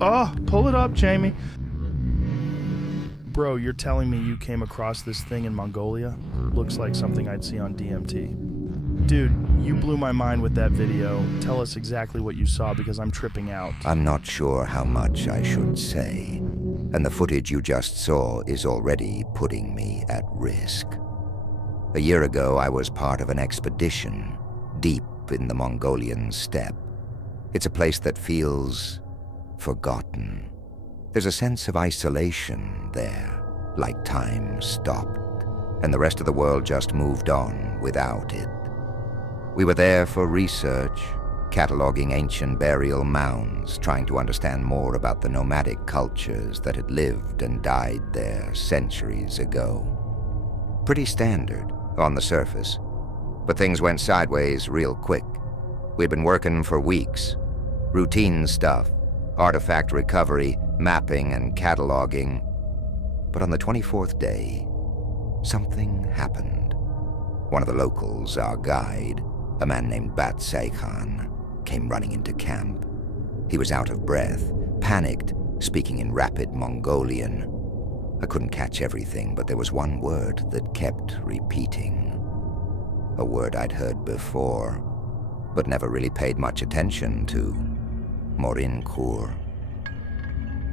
Oh, pull it up, Jamie. Bro, you're telling me you came across this thing in Mongolia? Looks like something I'd see on DMT. Dude, you blew my mind with that video. Tell us exactly what you saw because I'm tripping out. I'm not sure how much I should say, and the footage you just saw is already putting me at risk. A year ago, I was part of an expedition deep in the Mongolian steppe. It's a place that feels forgotten. There's a sense of isolation there, like time stopped, and the rest of the world just moved on without it. We were there for research, cataloging ancient burial mounds, trying to understand more about the nomadic cultures that had lived and died there centuries ago. Pretty standard on the surface, but things went sideways real quick. We'd been working for weeks. Routine stuff, artifact recovery, mapping and cataloging. But on the 24th day, something happened. One of the locals, our guide, a man named Khan, came running into camp. He was out of breath, panicked, speaking in rapid Mongolian. I couldn't catch everything, but there was one word that kept repeating. A word I'd heard before, but never really paid much attention to. Morinkur.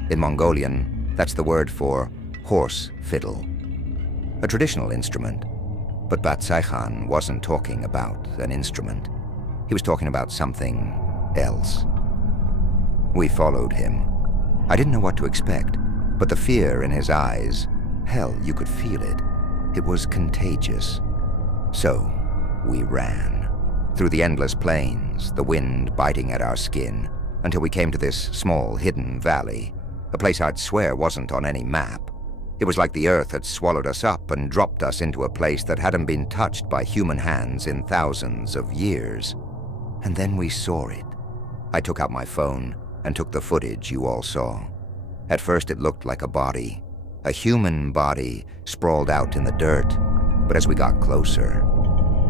In Mongolian, that's the word for horse fiddle. A traditional instrument, but Khan wasn't talking about an instrument. He was talking about something else. We followed him. I didn't know what to expect, but the fear in his eyes, hell, you could feel it. It was contagious. So, we ran. Through the endless plains, the wind biting at our skin, until we came to this small, hidden valley, a place I'd swear wasn't on any map. It was like the earth had swallowed us up and dropped us into a place that hadn't been touched by human hands in thousands of years. And then we saw it. I took out my phone and took the footage you all saw. At first it looked like a body, a human body sprawled out in the dirt, but as we got closer,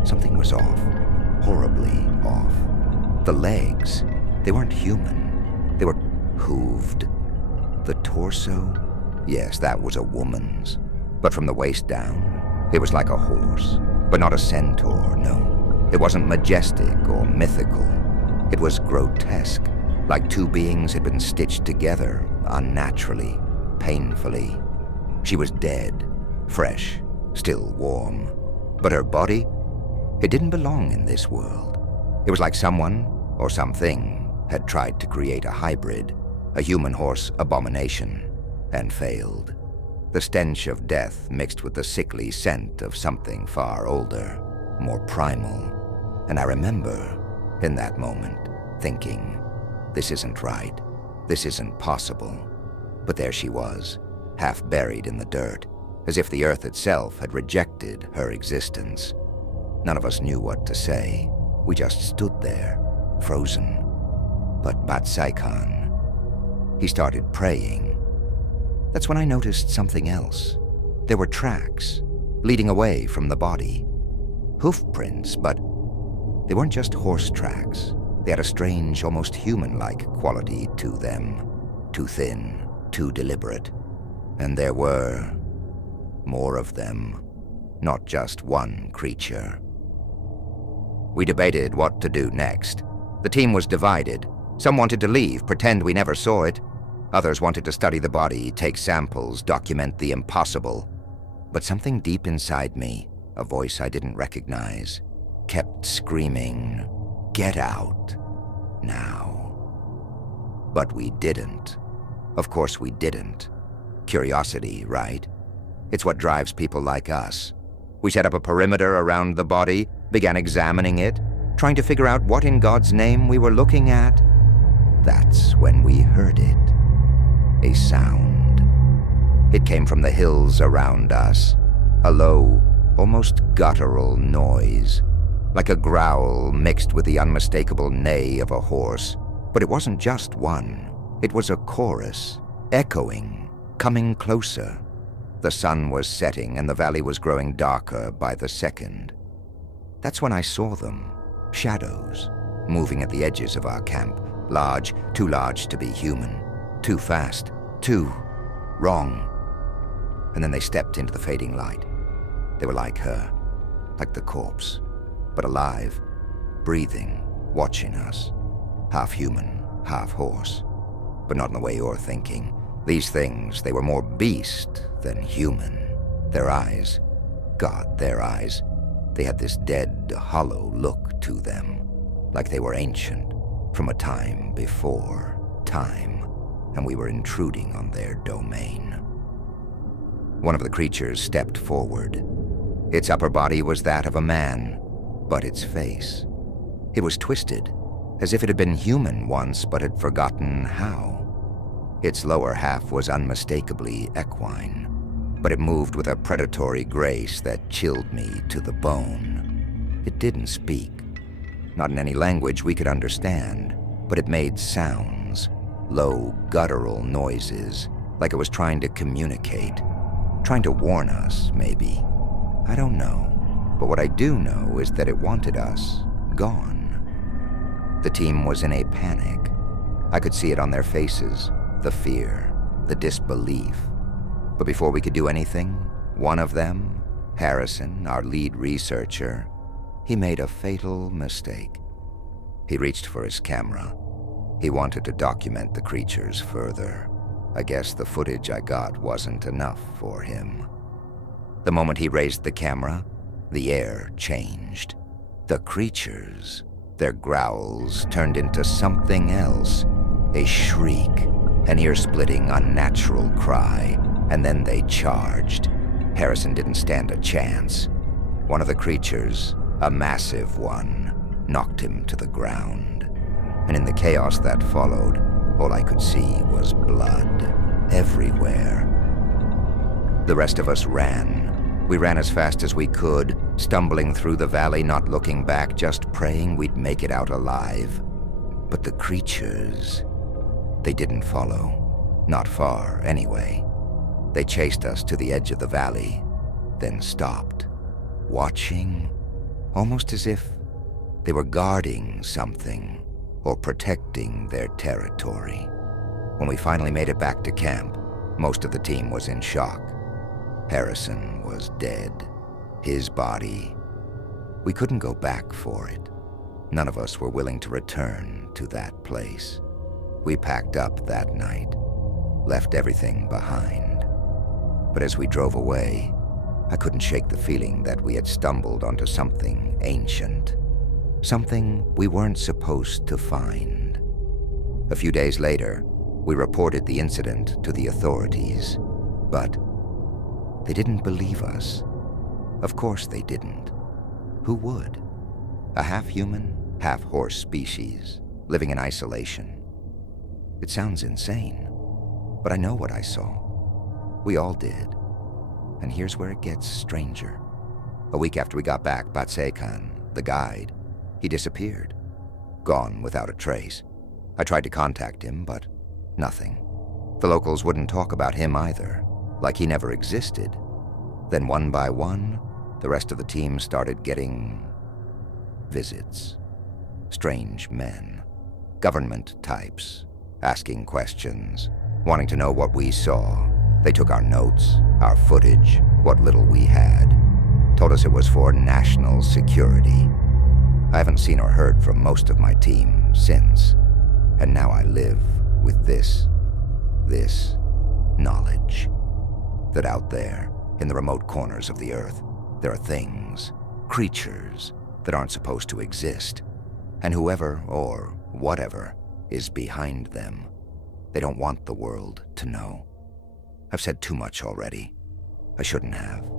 something was off, horribly off. The legs, they weren't human. They were hooved. The torso, yes, that was a woman's. But from the waist down, it was like a horse, but not a centaur, no. It wasn't majestic or mythical. It was grotesque, like two beings had been stitched together, unnaturally, painfully. She was dead, fresh, still warm. But her body, it didn't belong in this world. It was like someone, or something, had tried to create a hybrid, a human-horse abomination, and failed. The stench of death mixed with the sickly scent of something far older, more primal. And I remember, in that moment, thinking, this isn't right, this isn't possible. But there she was, half buried in the dirt, as if the earth itself had rejected her existence. None of us knew what to say. We just stood there, frozen. But Khan, he started praying. That's when I noticed something else. There were tracks, leading away from the body. Hoof prints, but they weren't just horse tracks. They had a strange, almost human-like quality to them. Too thin, too deliberate. And there were more of them, not just one creature. We debated what to do next. The team was divided. Some wanted to leave, pretend we never saw it. Others wanted to study the body, take samples, document the impossible. But something deep inside me, a voice I didn't recognize, kept screaming, "Get out, now." But we didn't. Of course we didn't. Curiosity, right? It's what drives people like us. We set up a perimeter around the body, began examining it, trying to figure out what in God's name we were looking at. That's when we heard it. A sound. It came from the hills around us. A low, almost guttural noise. Like a growl mixed with the unmistakable neigh of a horse. But it wasn't just one. It was a chorus, echoing, coming closer. The sun was setting and the valley was growing darker by the second. That's when I saw them, shadows, moving at the edges of our camp, large, too large to be human. Too fast. Too wrong. And then they stepped into the fading light. They were like her, like the corpse, but alive, breathing, watching us. Half human, half horse. But not in the way you're thinking. These things, they were more beast than human. Their eyes, God, their eyes, they had this dead, hollow look to them, like they were ancient, from a time before time, and we were intruding on their domain. One of the creatures stepped forward. Its upper body was that of a man, but its face, it was twisted, as if it had been human once but had forgotten how. Its lower half was unmistakably equine, but it moved with a predatory grace that chilled me to the bone. It didn't speak, not in any language we could understand, but it made sounds, low, guttural noises, like it was trying to communicate, trying to warn us, maybe. I don't know, but what I do know is that it wanted us gone. The team was in a panic. I could see it on their faces, the fear, the disbelief. But before we could do anything, one of them, Harrison, our lead researcher, he made a fatal mistake. He reached for his camera. He wanted to document the creatures further. I guess the footage I got wasn't enough for him. The moment he raised the camera, the air changed. The creatures, their growls turned into something else, a shriek, an ear-splitting, unnatural cry, and then they charged. Harrison didn't stand a chance. One of the creatures, a massive one, knocked him to the ground. And in the chaos that followed, all I could see was blood everywhere. The rest of us ran. We ran as fast as we could, stumbling through the valley, not looking back, just praying we'd make it out alive. But the creatures, they didn't follow. Not far, anyway. They chased us to the edge of the valley, then stopped, watching, almost as if they were guarding something or protecting their territory. When we finally made it back to camp, most of the team was in shock. Harrison was dead. His body, we couldn't go back for it. None of us were willing to return to that place. We packed up that night, left everything behind. But as we drove away, I couldn't shake the feeling that we had stumbled onto something ancient, something we weren't supposed to find. A few days later, we reported the incident to the authorities, but they didn't believe us. Of course they didn't. Who would? A half-human, half-horse species, living in isolation. It sounds insane, but I know what I saw. We all did. And here's where it gets stranger. A week after we got back, Batsekan, the guide, he disappeared. Gone without a trace. I tried to contact him, but nothing. The locals wouldn't talk about him either, like he never existed. Then one by one, the rest of the team started getting visits. Strange men, government types, asking questions, wanting to know what we saw. They took our notes, our footage, what little we had, told us it was for national security. I haven't seen or heard from most of my team since, and now I live with this knowledge, that out there, in the remote corners of the earth, there are things, creatures, that aren't supposed to exist, and whoever or whatever is behind them, they don't want the world to know. I've said too much already. I shouldn't have.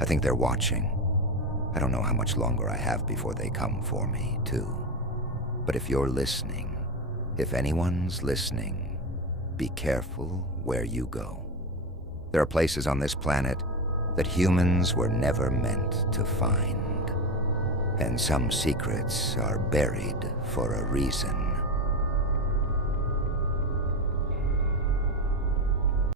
I think they're watching. I don't know how much longer I have before they come for me, too. But if you're listening, if anyone's listening, be careful where you go. There are places on this planet that humans were never meant to find. And some secrets are buried for a reason.